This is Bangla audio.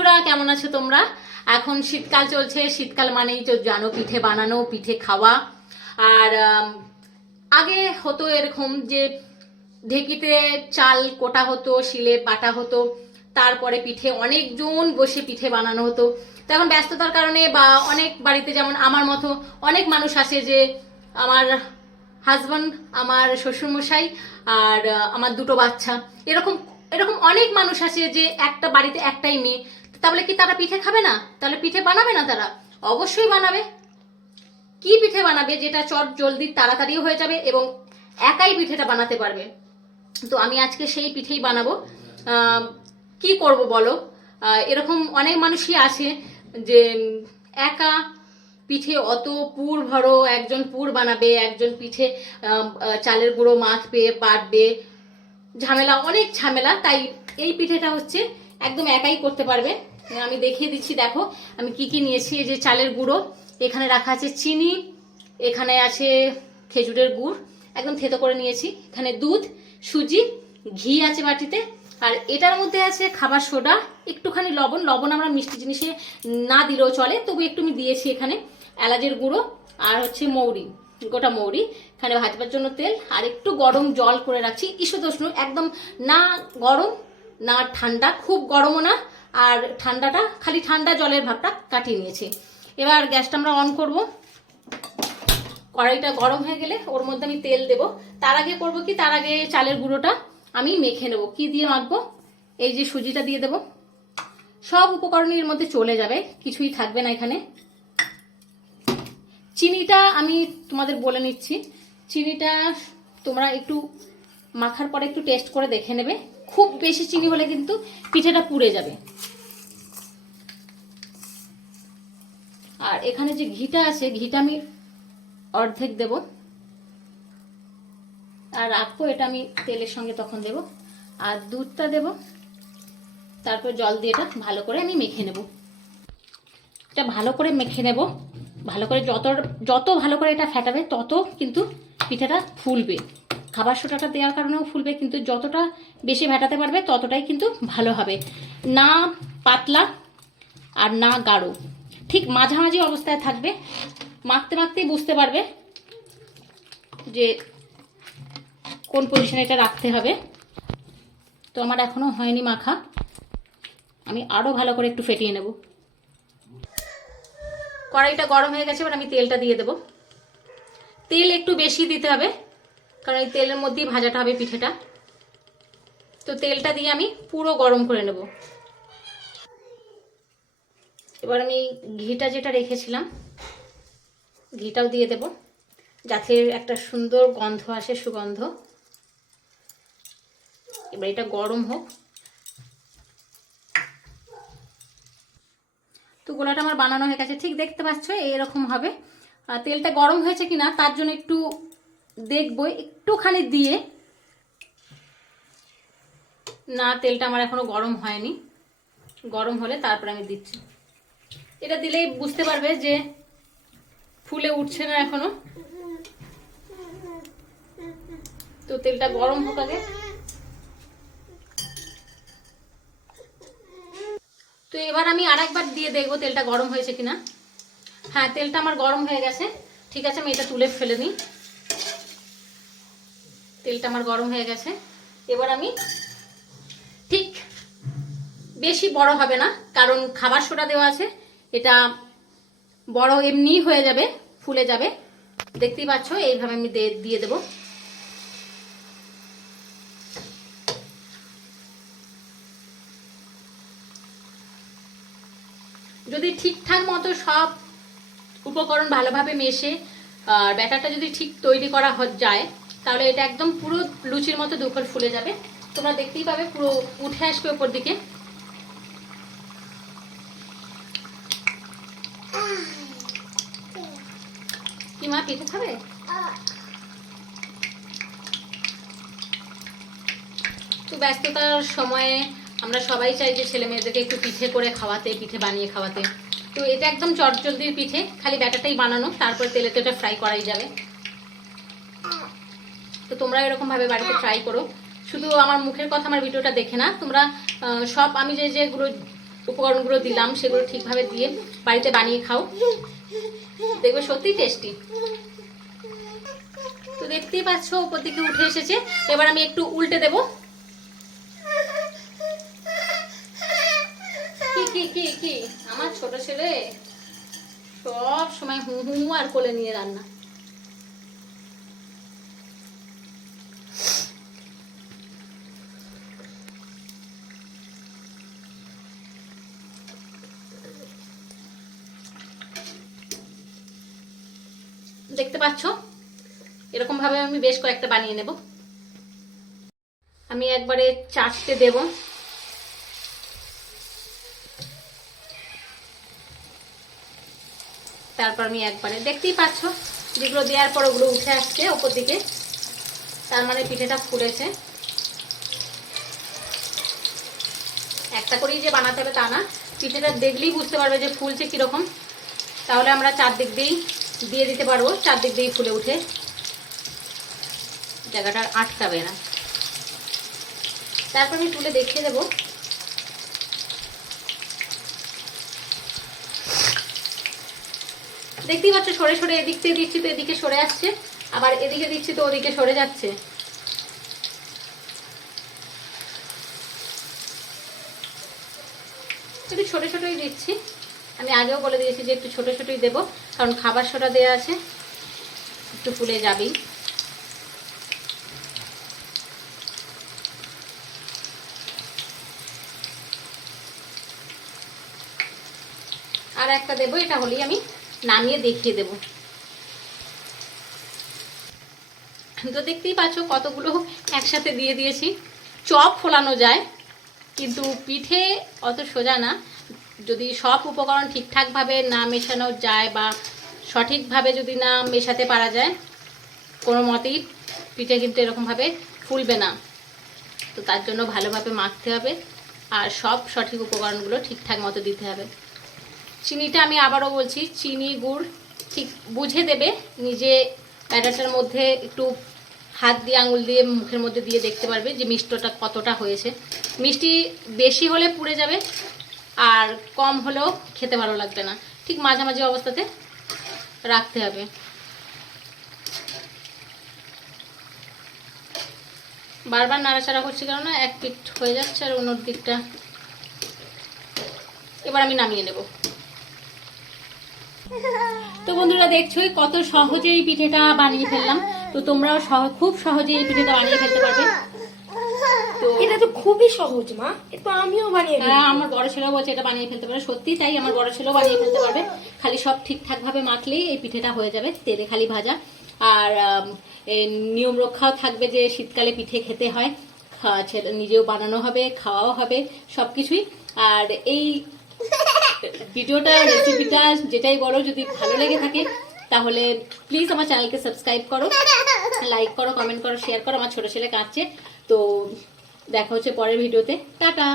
বন্ধুরা, কেমন আছো তোমরা? এখন শীতকাল চলছে, শীতকাল মানেই তো জানো পিঠে বানানো, পিঠে খাওয়া। আর আগে হতো এরকম যে ঢেকিতে চাল কোটা হতো, শিলে বাটা হতো, তারপরে পিঠে অনেকজন বসে পিঠে বানানো হতো। তো এখন ব্যস্ততার কারণে বা অনেক বাড়িতে যেমন আমার মতো অনেক মানুষ আসে, যে আমার হাজব্যান্ড, আমার শ্বশুরমশাই আর আমার দুটো বাচ্চা, এরকম এরকম অনেক মানুষ আছে যে একটা বাড়িতে একটাই মেয়ে। তাহলে কি তারা পিঠে খাবে না? তাহলে পিঠে বানাবে না? তারা অবশ্যই বানাবে। কি পিঠে বানাবে যেটা চট জলদি তাড়াতাড়িও হয়ে যাবে এবং একাই পিঠেটা বানাতে পারবে? তো আমি আজকে সেই পিঠেই বানাবো। কি করব বলো? এরকম অনেক মানুষই আছে যে একা পিঠে অত পুর ভরো, একজন পুর বানাবে, একজন পিঠে চালের গুঁড়ো মাখবে, বাটবে, ঝামেলা, অনেক ঝামেলা। তাই এই পিঠেটা হচ্ছে একদম একাই করতে পারবে। আমি দেখিয়ে দিচ্ছি, দেখো আমি কি কি নিয়েছি। এই যে চালের গুঁড়ো, এখানে রাখা আছে চিনি, এখানে আছে খেজুরের গুড় একদম থেতো করে নিয়েছি, এখানে দুধ, সুজি, ঘি আছে বাটিতে, আর এটার মধ্যে আছে খাবার সোডা, একটুখানি লবণ। লবণ আমরা মিষ্টি জিনিসে না দিলেও চলে, তবু একটু আমি দিয়েছি এখানে, এলাচের গুঁড়ো, আর হচ্ছে মৌরি, গোটা মৌরি, এখানে ভাজবার জন্য তেল, আর একটু গরম জল করে রাখছি, ঈষদুষ্ণ, একদম না গরম না ঠান্ডা, খুব গরমও না, আর ঠান্ডাটা খালি ঠান্ডা জলের ভাবটা কাটিয়ে নিয়েছি। এবার গ্যাসটা আমরা অন করব। কড়াইটা গরম হয়ে গেলে ওর মধ্যে আমি তেল দেব। তার আগে করব কি, তার আগে চালের গুঁড়োটা আমি মেখে নেব। কি দিয়ে মাখবো? এই যে সুজিটা দিয়ে দেব, সব উপকরণ এর মধ্যে চলে যাবে, কিছুই থাকবে না এখানে। চিনিটা আমি তোমাদের বলে নিচ্ছি, চিনিটা তোমরা একটু মাখার পরে একটু টেস্ট করে দেখে নেবে। খুব বেশি চিনি হলে কিন্তু পিঠেটা পুড়ে যাবে। আর এখানে যে ঘিটা আছে, ঘিটা আমি অর্ধেক দেব, আর রাখবো, এটা আমি তেলের সঙ্গে তখন দেব। আর দুধটা দেব, তারপর জল দিয়ে এটা ভালো করে আমি মেখে নেব। এটা ভালো করে মেখে নেব, ভালো করে, যত ভালো করে এটা ফেটাবে তত কিন্তু পিঠাটা ফুলবে। খাবার সোডাটা দেওয়ার কারণেও ফুলবে, কিন্তু যতটা বেশি ফেটাতে পারবে ততটাই কিন্তু ভালো হবে। না পাতলা আর না গাঢ়, ঠিক মাঝামাঝি অবস্থায় থাকবে। মাখতে মাখতেই বুঝতে পারবে যে কোন পজিশনে এটা রাখতে হবে। তো আমার এখনো হয়নি মাখা, আমি আরো ভালো করে একটু ফেটিয়ে নেব। কড়াইটা গরম হয়ে গেছে, এবার আমি তেলটা দিয়ে দেব। তেল একটু বেশি দিতে হবে, কারণ এই তেলের মধ্যেই ভাজাটা হবে পিঠেটা। তো তেলটা দিয়ে আমি পুরো গরম করে নেব। এবার আমি ঘিটা যেটা রেখেছিলাম, ঘিটাও দিয়ে দেব, যাতে একটা সুন্দর গন্ধ আসে, সুগন্ধ। এবার এটা গরম হোক। তো গোলাটা আমার বানানো হয়ে গেছে, ঠিক দেখতে পাচ্ছ এরকম হবে। তেলটা গরম হয়েছে কিনা তার জন্য একটু দেখবো, একটুখানি দিয়ে। না, তেলটা আমার এখনো গরম হয়নি, গরম হলে তারপর আমি দিচ্ছি। এটা দিলেই বুঝতে পারবে যে ফুলে উঠছে না এখনো। তো তেলটা গরম হোক আগে। তো এবার আমি আরেকবার দিয়ে দেখবো তেলটা গরম হয়েছে কিনা। হ্যাঁ, তেলটা আমার গরম হয়ে গেছে, ঠিক আছে, আমি এটা তুলে ফেলে নিই। তেলটা আমার গরম হয়ে গেছে। এবার আমি, ঠিক বেশি বড় হবে না, কারণ খাবার সোডা দেওয়া আছে, এটা বড় এমনি হয়ে যাবে, ফুলে যাবে। দেখতেই পাচ্ছ, এইভাবে আমি দিয়ে দেব। যদি ঠিকঠাক মতো সব উপকরণ ভালোভাবে মেশে আর ব্যাটারটা যদি ঠিক তৈরি করা যায়, তাহলে এটা একদম পুরো লুচির মতো দুপুর ফুলে যাবে। তোমরা দেখতেই পাবে পুরো উঠে আসবে উপর দিকে। কি মা, পিঠে খাবে? তো ব্যস্ততার সময়ে আমরা সবাই চাই যে ছেলে মেয়েদেরকে একটু পিঠে করে খাওয়াতে, পিঠে বানিয়ে খাওয়াতে। তো এটা একদম চটজলদির পিঠে, খালি ব্যাটারটাই বানানো, তারপর তেলেতে এটা ফ্রাই করাই যাবে। তো তোমরা এরকম ভাবে বাড়িতে ট্রাই করো। শুধু আমার মুখের কথা, আমার ভিডিওটা দেখে না, তোমরা সব আমি যেগুলো উপকরণগুলো দিলাম সেগুলো ঠিকভাবে দিয়ে বাড়িতে বানিয়ে খাও, দেখবে সত্যি টেস্টি। তো দেখতেই পাচ্ছ উপর দিকে উঠে এসেছে। এবার আমি একটু উল্টে দেব। কি কি কি কি আমার ছোট ছেলে সব সময় হু হু আর কোলে নিয়ে রান্না। দেখতে পাচ্ছ এরকম ভাবে আমি বেশ কয়েকটা বানিয়ে নেব। আমি একবারে 4টে দেব। তারপর আমি একবারে, দেখতেই পাচ্ছ যেগুলো দেওয়ার পর ওগুলো উঠে আসছে ওপর দিকে, তার মানে পিঠেটা ফুলেছে। একটা করেই যে বানাতে হবে তা না, পিঠেটা দেখলেই বুঝতে পারবে যে ফুলছে কিরকম। তাহলে আমরা চারদিক দিয়েই দিয়ে দিতে পারবো, চারদিক দিয়েই ফুলে উঠে জায়গাটা আটকাবে না। তারপর আমি তুলে দেখিয়ে দেবো। দেখতেই পাচ্ছ সরে সরে এদিক থেকে দিচ্ছি তো এদিকে সরে আসছে, আবার এদিকে দিচ্ছি তো ওদিকে সরে যাচ্ছে। একটু ছোট ছোটই দিচ্ছি, আমি আগেও বলে দিয়েছি যে একটু ছোট ছোটই দেবো, কারণ খাবার সোডা দেওয়া আছে, একটু ফুলে যাবেই। আর একটা দেবো, এটা হলেই আমি নামিয়ে দেখিয়ে দেবো। তো দেখতেই পাচ্ছ কতগুলো একসাথে দিয়ে দিয়েছি। চপ ফোলানো যায় কিন্তু পিঠে অত সোজা না, যদি সব উপকরণ ঠিকঠাকভাবে না মেশানো যায় বা সঠিকভাবে যদি না মেশাতে পারা যায় কোনো মতেই পিঠে কিন্তু এরকমভাবে ফুলবে না। তো তার জন্য ভালোভাবে মাখতে হবে আর সব সঠিক উপকরণগুলো ঠিকঠাক মতো দিতে হবে। চিনিটা আমি আবারও বলছি, চিনি গুড় ঠিক বুঝে দেবে। নিজে ব্যাটারটার মধ্যে একটু হাত দিয়ে আঙুল দিয়ে মুখের মধ্যে দিয়ে দেখতে পারবে যে মিষ্টটা কতটা হয়েছে। মিষ্টি বেশি হলে পুড়ে যাবে আর কম হলেও খেতে ভালো লাগবে না, ঠিক মাঝামাঝি অবস্থাতে রাখতে হবে। বারবার নাড়াচাড়া করছি কারণ এক পিঠ হয়ে যাচ্ছে আর অন্য দিকটা। এবার আমি নামিয়ে নেব। তো বন্ধুরা দেখছোই কত সহজে এই পিঠেটা বানিয়ে ফেললাম। তো তোমরাও খুব সহজে এই পিঠেটা বানিয়ে ফেলতে পারবে। তো এটা তো খুবই সহজ মা, এটা আমিও বানিয়ে ফেলতে হ্যাঁ, আমার বড় ছেলেও বলছে এটা বানিয়ে ফেলতে পারে। সত্যি তাই, আমার বড় ছেলেও বানিয়ে ফেলতে পারবে। খালি সব ঠিকঠাক ভাবে মাখলেই এই পিঠেটা হয়ে যাবে, তেলে খালি ভাজা। আর নিয়ম রক্ষাও থাকবে যে শীতকালে পিঠে খেতে হয়, নিজেও বানানো হবে, খাওয়াও হবে, সবকিছুই। আর এই ভিডিওটা রেসিপিটা যেটাই বলো যদি ভালো লেগে থাকে তাহলে প্লিজ আমার চ্যানেলকে সাবস্ক্রাইব করো, লাইক করো, কমেন্ট করো, শেয়ার করো। আমার ছোট ছেলে কাঁদছে। তো দেখা হচ্ছে পরের ভিডিওতে। টাটা।